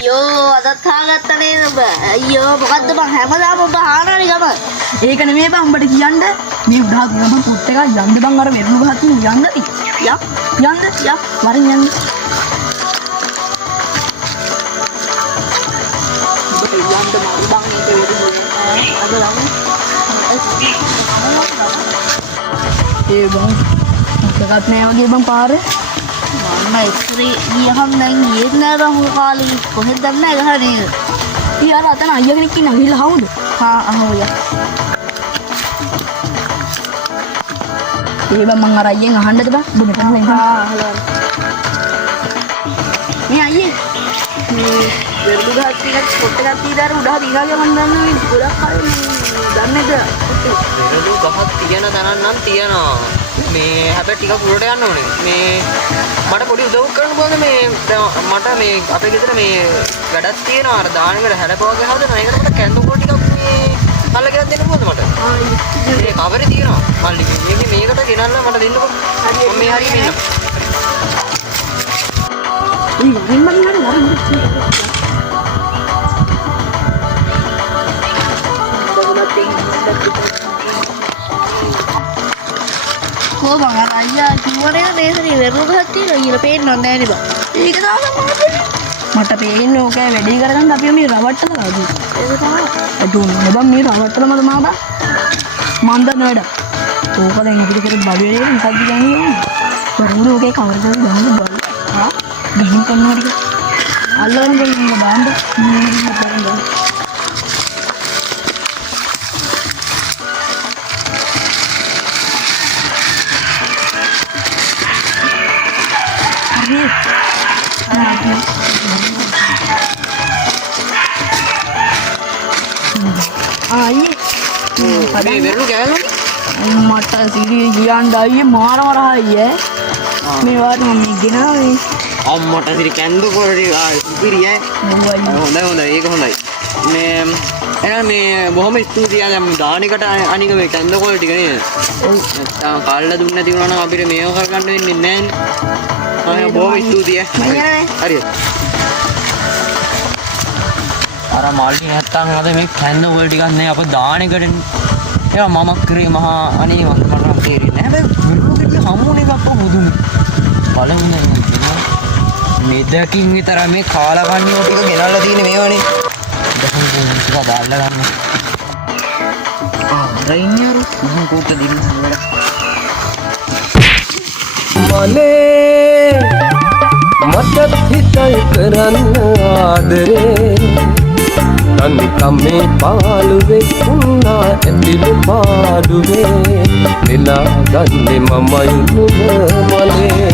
අයියෝ අදත් හාගත්ත නේද ඔබ? අයියෝ මොකද්ද බං හැමදාම ඔබ හානවනේ ගම. ඒක නෙමෙයි බං උඹට කියන්න මේ උඩහා තියෙන බං පොත් එක යන්න බං අර වෙරුළු ගහක් තියෙන යන්නද? යන්න වරින් යන්න. ඒ බං මොකක්වත් නෑ වගේ බං පාරේ. මම ඉස්සරේ ගියහම දැන් ගියෙත් නෑ බං ඔය කාලේ. කොහෙද දන්නේ නැහැ ගහ නේද? ඊයර අතන අයියා කෙනෙක් ඉන්නවා ගිහලා හවුද? අහෝය. ඒ බං මං අර අයියෙන් අහන්නද බං? ඔබ මෙතන ඉන්න. අහලා. මේ අයියේ මේ වෙරුළු ගහක් තියෙන පොත් එකක් තියලා උඩහ දීලාගේ මන් දන්නවා මේ ගොඩක් අය දන්නේද? වෙරුළු ගහක් තියෙන තැනක් නම් තියෙනවා. මේ හැබැයි ටිකක් උඩට යන්න ඕනේ. මේ මට පොඩි උදව්වක් කරන්න පුළුවන්ද මේ මට මේ අපේ ගෙදර මේ වැඩක් තියෙනවා. අර දානෙකට හැලපුවා ගහවද නේද? මට කැඳු පොඩි ටිකක් මේ අල්ලගෙන දෙන්න පුළුවන්ද මට? මේ කවරේ තියෙනවා. මල්ලි මේකට ගෙනල්ලා මට දෙන්නකෝ. හරි මේ හරියට ඉන්න. වරින් මං යනවා. කො බං අර අයියා කිව්වනේ මේකේ වෙරුළු ගහක් තියෙනවා ඊළ පේන්නවත් නැහැ නේ බං. ඒක තමයි මට පේන්නේ ඕකේ වැඩි කරගන්න අපි මේ රවට්ටලා ආදී. ඒක තමයි. අදුන්නේ බං මේ රවට්ටලම තමයි බං. මන් දන්න වැඩ. ඕක දැන් අපිට කර බලුවේ මොකක්ද කියන්නේ? වරුණ ඕකේ කවරද ගන්න බල. හා ගහින් කරනවා ටික. අල්ලගෙන ගන්න බාන්න. මේ වෙරුළු කෑල්ලනේ මට සිරිය කියන්න අයියේ මාර වරහයි මේ වාට මම ගෙනාවේ අම්මට සිරි කැඳු පොඩි ඉතිරි හොඳයි ඒක හොඳයි මේ එහෙනම් මේ බොහොම ස්තුතියි දැන් දානෙකට අනික මේ කැඳු කොළ ටික නේද ඔව් නැත්තම් කාල්ලා දුන්නේ නැති වුණා නම් අපිට මේව කරගන්න වෙන්නේ නැහැ නේ බොහොම ස්තුතියි හරියට අර මාළි නැත්තම් අද මේ කැඳු කොළ ටිකක් නේ අප දානෙකට ඒවා මම කරේ මහා අනේ මට තේරෙන්නේ නැහැ හැබැයි වෙරුළුගෙඩිය හම්බුනේ එකක් බුදුනේ බලමුනේ මෙදකින් විතර මේ කාලා කන්නේ ටික ගෙනල්ලා තියෙන්නේ මේවනේ දැන් ටික දාලා ගන්න රයින්යර මම කෝට දින්න මලේ මට හිතයි කරන්න ආදරේ තනිකමේ පාළුවේ උන්නා ඇතිලු පාඩුවේ එලා ගන්නේ මමයි නුඹ මලේ